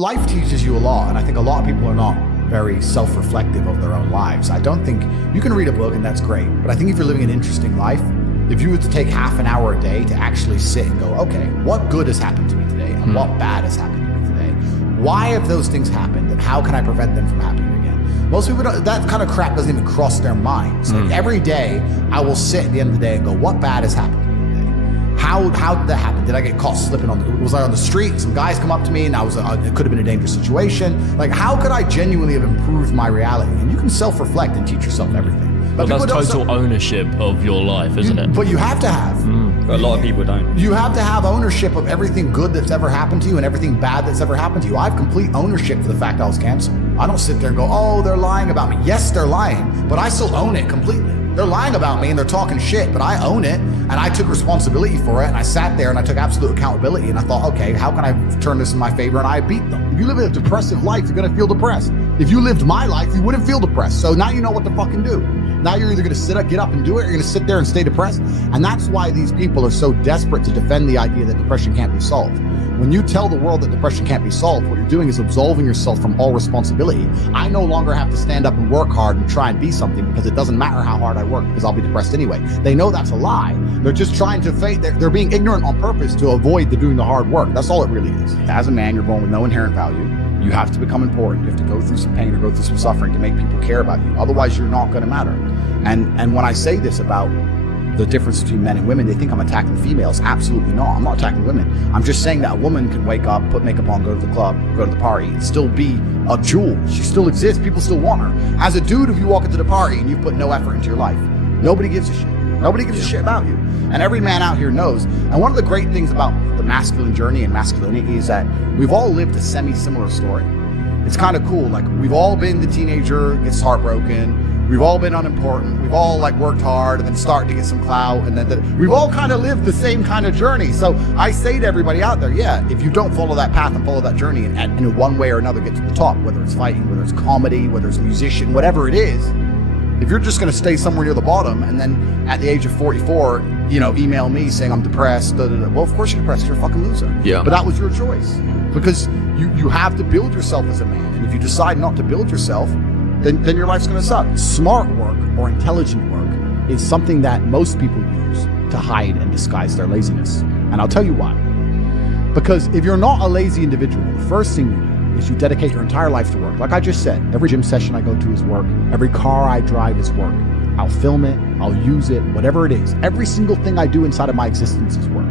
Life teaches you a lot, and I think a lot of people are not very self-reflective of their own lives. I don't think you can read a book and that's great, but I think if you're living an interesting life, if you were to take half an hour a day to actually sit and go, okay, what good has happened to me today and what bad has happened to me today? Why have those things happened and how can I prevent them from happening again? Most people don't, that kind of crap doesn't even cross their minds. Like every day I will sit at the end of the day and go, what bad has happened to me today? How did that happen? Did I get caught slipping was I on the street? Some guys come up to me and it could have been a dangerous situation. Like, how could I genuinely have improved my reality? And you can self-reflect and teach yourself everything. But that's total ownership of your life, isn't it? But you have to have. A lot of people don't. You have to have ownership of everything good that's ever happened to you and everything bad that's ever happened to you. I have complete ownership for the fact I was canceled. I don't sit there and go, oh, they're lying about me. Yes, they're lying, but I still own it completely. They're lying about me and they're talking shit, but I own it and I took responsibility for it and I sat there and I took absolute accountability and I thought, okay, how can I turn this in my favor? And I beat them. If you live a depressive life, you're gonna feel depressed. If you lived my life, you wouldn't feel depressed. So now you know what to fucking do. Now you're either gonna get up and do it, or you're gonna sit there and stay depressed. And that's why these people are so desperate to defend the idea that depression can't be solved. When you tell the world that depression can't be solved, what you're doing is absolving yourself from all responsibility. I no longer have to stand up and work hard and try and be something because it doesn't matter how hard I work because I'll be depressed anyway. They know that's a lie. They're just trying to fake, they're being ignorant on purpose to avoid doing the hard work. That's all it really is. As a man, you're born with no inherent value. You have to become important. You have to go through some pain or go through some suffering to make people care about you. Otherwise, you're not going to matter. And when I say this about the difference between men and women, they think I'm attacking females. Absolutely not. I'm not attacking women. I'm just saying that a woman can wake up, put makeup on, go to the club, go to the party, and still be a jewel. She still exists. People still want her. As a dude, if you walk into the party and you put no effort into your life, nobody gives a shit. Nobody gives a shit about you. And every man out here knows. And one of the great things about the masculine journey and masculinity is that we've all lived a semi-similar story. It's kind of cool. Like, we've all been the teenager, gets heartbroken. We've all been unimportant. We've all worked hard and then starting to get some clout. And then we've all kind of lived the same kind of journey. So I say to everybody out there, yeah, if you don't follow that path and follow that journey and in one way or another get to the top, whether it's fighting, whether it's comedy, whether it's a musician, whatever it is, if you're just going to stay somewhere near the bottom and then at the age of 44, email me saying I'm depressed, well, of course you're depressed. You're a fucking loser. Yeah. But that was your choice because you have to build yourself as a man. And if you decide not to build yourself, then your life's going to suck. Smart work or intelligent work is something that most people use to hide and disguise their laziness. And I'll tell you why. Because if you're not a lazy individual, the first thing you do is you dedicate your entire life to work. Like I just said, every gym session I go to is work. Every car I drive is work. I'll film it, I'll use it, whatever it is. Every single thing I do inside of my existence is work.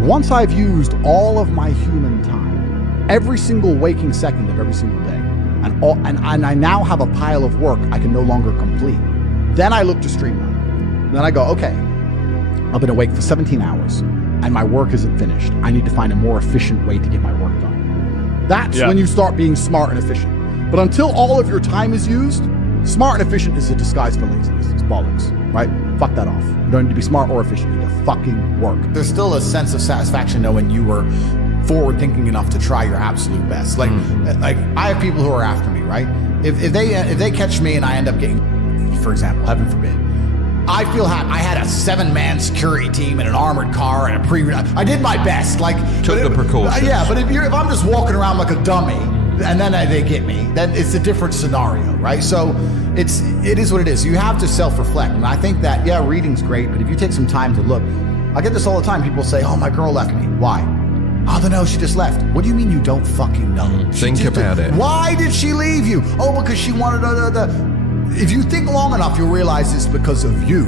Once I've used all of my human time, every single waking second of every single day, and I now have a pile of work I can no longer complete, then I look to streamline. Then I go, okay, I've been awake for 17 hours and my work isn't finished. I need to find a more efficient way to get my work done. That's when you start being smart and efficient. But until all of your time is used, smart and efficient is a disguise for laziness. It's bollocks, right? Fuck that off. You don't need to be smart or efficient. You need to fucking work. There's still a sense of satisfaction knowing you were forward thinking enough to try your absolute best. Like I have people who are after me, right? If they catch me and I end up getting, for example, heaven forbid, I feel happy. I had a 7-man security team and an armored car and I did my best. Took the precautions. Yeah, but if I'm just walking around like a dummy and then they get me, then it's a different scenario, right? So it is what it is. You have to self-reflect. And I think that, reading's great, but if you take some time to look, I get this all the time. People say, oh, my girl left me. Why? I don't know, she just left. What do you mean you don't fucking know? Think about it. Why did she leave you? Oh, because she wanted If you think long enough, you'll realize it's because of you.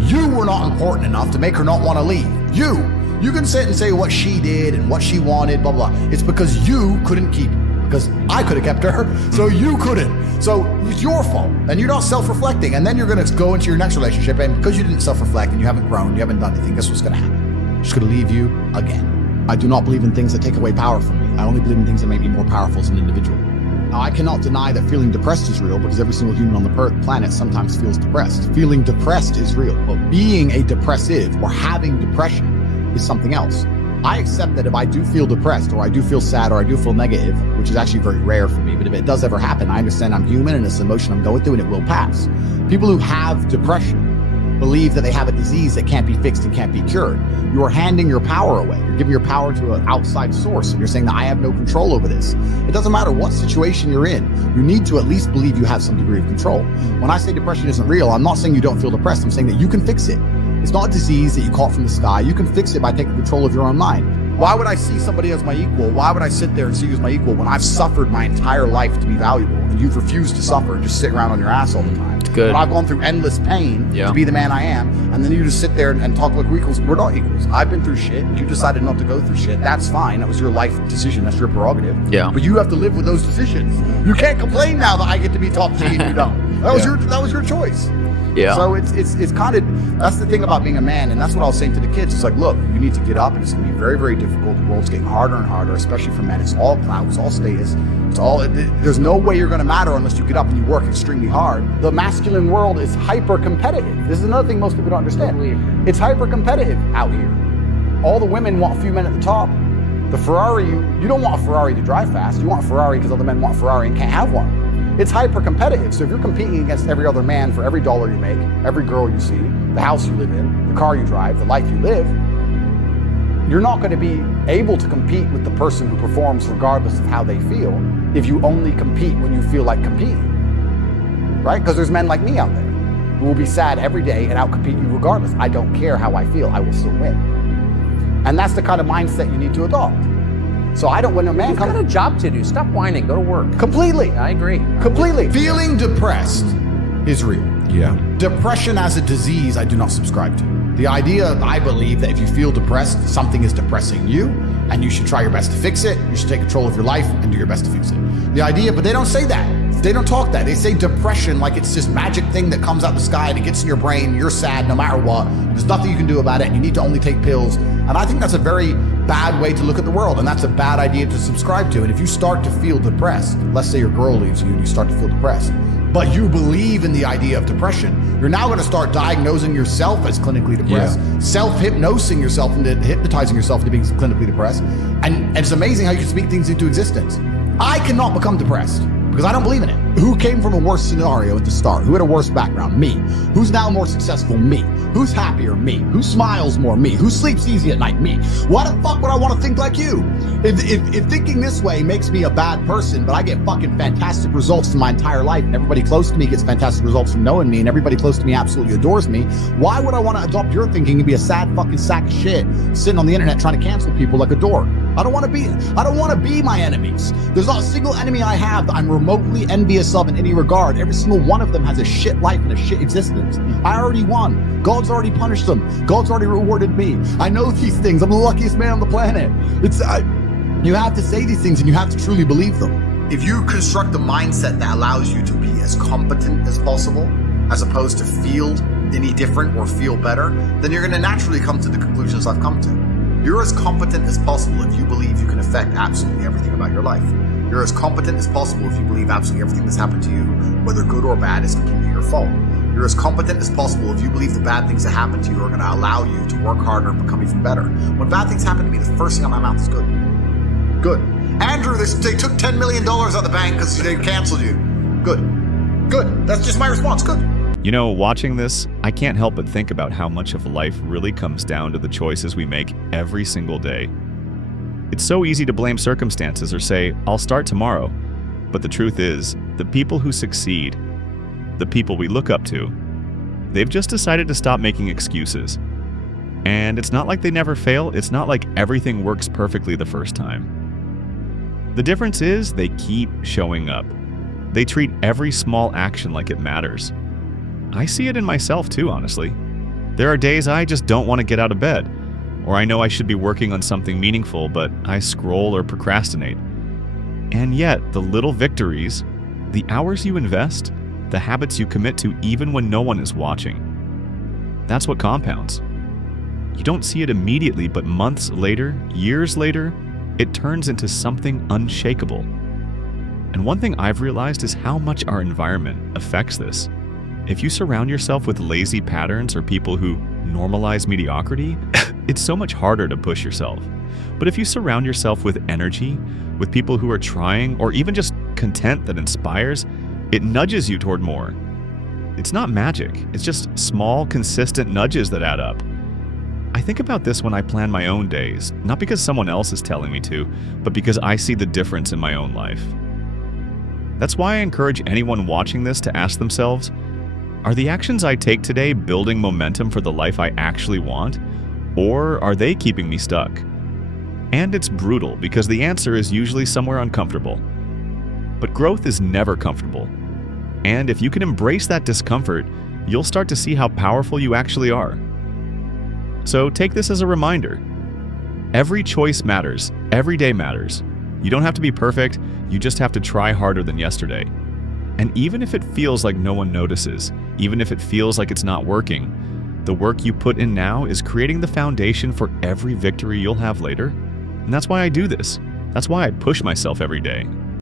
You were not important enough to make her not want to leave. You can sit and say what she did and what she wanted, blah, blah. It's because you couldn't keep her. Because I could have kept her, so you couldn't. So it's your fault, and you're not self-reflecting. And then you're going to go into your next relationship, and because you didn't self-reflect and you haven't grown, you haven't done anything, guess what's going to happen? She's going to leave you again. I do not believe in things that take away power from me. I only believe in things that make me more powerful as an individual. Now, I cannot deny that feeling depressed is real because every single human on the planet sometimes feels depressed. Feeling depressed is real, but being a depressive or having depression is something else. I accept that if I do feel depressed or I do feel sad or I do feel negative, which is actually very rare for me, but if it does ever happen, I understand I'm human and it's an emotion I'm going through and it will pass. People who have depression believe that they have a disease that can't be fixed and can't be cured. You are handing your power away. You're giving your power to an outside source. And you're saying that I have no control over this. It doesn't matter what situation you're in. You need to at least believe you have some degree of control. When I say depression isn't real, I'm not saying you don't feel depressed. I'm saying that you can fix it. It's not a disease that you caught from the sky. You can fix it by taking control of your own mind. Why would I see somebody as my equal? Why would I sit there and see you as my equal when I've suffered my entire life to be valuable and you've refused to suffer and just sit around on your ass all the time? Good. When I've gone through endless pain to be the man I am, and then you just sit there and talk like we're equals. We're not equals. I've been through shit. You decided not to go through shit. That's fine. That was your life decision. That's your prerogative. Yeah. But you have to live with those decisions. You can't complain now that I get to be top G and you don't. That was your choice. Yeah. So it's kind of, that's the thing about being a man, and that's what I was saying to the kids. It's like, look, you need to get up, and it's going to be very, very difficult. The world's getting harder and harder, especially for men. It's all clout, it's all status, there's no way you're going to matter unless you get up and you work extremely hard. The masculine world is hyper competitive. This is another thing most people don't understand. It's hyper competitive out here. All the women want a few men at the top. The Ferrari, you don't want a Ferrari to drive fast. You want a Ferrari because other men want a Ferrari and can't have one. It's hyper competitive. So if you're competing against every other man for every dollar you make, every girl you see, the house you live in, the car you drive, the life you live, you're not going to be able to compete with the person who performs regardless of how they feel if you only compete when you feel like competing, right? Because there's men like me out there who will be sad every day and outcompete you regardless. I don't care how I feel, I will still win. And that's the kind of mindset you need to adopt. So I don't, when a man You've got a job to do. Stop whining. Go to work. Completely. I agree. Completely. Feeling depressed is real. Yeah. Depression as a disease, I do not subscribe to. The idea, I believe, that if you feel depressed, something is depressing you, and you should try your best to fix it. You should take control of your life and do your best to fix it. The idea, but they don't say that. They don't talk that. They say depression like it's this magic thing that comes out the sky and it gets in your brain. You're sad no matter what. There's nothing you can do about it, and you need to only take pills. And I think that's a very bad way to look at the world, and that's a bad idea to subscribe to. And if you start to feel depressed, let's say your girl leaves you and you start to feel depressed, but you believe in the idea of depression, you're now going to start diagnosing yourself as clinically depressed, self-hypnosing yourself into hypnotizing yourself into being clinically depressed. And it's amazing how you can speak things into existence. I cannot become depressed because I don't believe in it. Who came from a worse scenario at the start? Who had a worse background? Me. Who's now more successful? Me. Who's happier? Me. Who smiles more? Me. Who sleeps easy at night? Me. Why the fuck would I want to think like you? If thinking this way makes me a bad person, but I get fucking fantastic results in my entire life, and everybody close to me gets fantastic results from knowing me, and everybody close to me absolutely adores me, why would I want to adopt your thinking and be a sad fucking sack of shit sitting on the internet trying to cancel people like a dork? I don't want to be my enemies. There's not a single enemy I have that I'm remotely envious of in any regard. Every single one of them has a shit life and a shit existence. I already won. God's already punished them. God's already rewarded me. I know these things. I'm the luckiest man on the planet. You have to say these things and you have to truly believe them. If you construct a mindset that allows you to be as competent as possible, as opposed to feel any different or feel better, then you're going to naturally come to the conclusions I've come to. You're as competent as possible if you believe you can affect absolutely everything about your life. You're as competent as possible if you believe absolutely everything that's happened to you, whether good or bad, is completely your fault. You're as competent as possible if you believe the bad things that happen to you are going to allow you to work harder and become even better. When bad things happen to me, the first thing out of my mouth is good. Good. Andrew, they took $10 million out of the bank because they canceled you. Good. Good. That's just my response. Good. You know, watching this, I can't help but think about how much of life really comes down to the choices we make every single day. It's so easy to blame circumstances or say, I'll start tomorrow. But the truth is, the people who succeed, the people we look up to, they've just decided to stop making excuses. And it's not like they never fail, it's not like everything works perfectly the first time. The difference is they keep showing up. They treat every small action like it matters. I see it in myself too, honestly. There are days I just don't want to get out of bed, or I know I should be working on something meaningful, but I scroll or procrastinate. And yet, the little victories, the hours you invest, the habits you commit to even when no one is watching, that's what compounds. You don't see it immediately, but months later, years later, it turns into something unshakable. And one thing I've realized is how much our environment affects this. If you surround yourself with lazy patterns or people who normalize mediocrity, it's so much harder to push yourself. But if you surround yourself with energy, with people who are trying, or even just content that inspires, it nudges you toward more. It's not magic. It's just small, consistent nudges that add up. I think about this when I plan my own days, not because someone else is telling me to, but because I see the difference in my own life. That's why I encourage anyone watching this to ask themselves, are the actions I take today building momentum for the life I actually want, or are they keeping me stuck? And it's brutal because the answer is usually somewhere uncomfortable. But growth is never comfortable. And if you can embrace that discomfort, you'll start to see how powerful you actually are. So take this as a reminder. Every choice matters. Every day matters. You don't have to be perfect, you just have to try harder than yesterday. And even if it feels like no one notices, even if it feels like it's not working, the work you put in now is creating the foundation for every victory you'll have later. And that's why I do this. That's why I push myself every day.